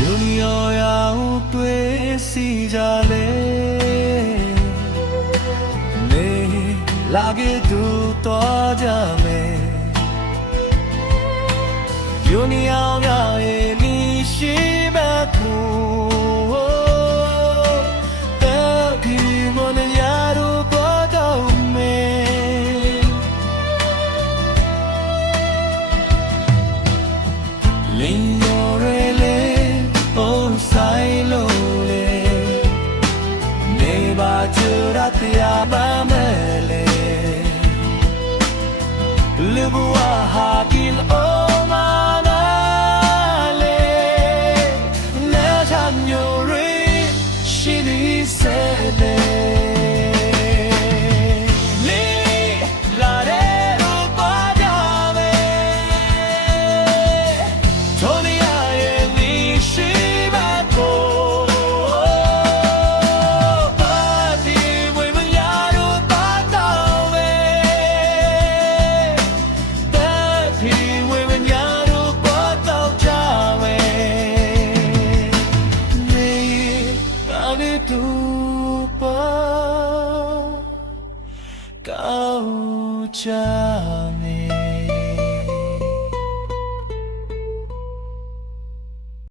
Junior ရောက်တွေ့စီကြလေနေလာခဲ့သူတော်ကြမယ် Junior ရဲ့နီရှိဘက်ကိုတဲ့ဒီမနရတို့ပေါ်တော့မယ်လင်းရော်ရဲလေ ဆိုင်လို့လေနေပါချရတရားပါမယ်လေလူဘဝဟာကိလအိုမာနာလေလဲချမ်းညိုရီရှိဒီစေလေတူပါကောင်းချမေ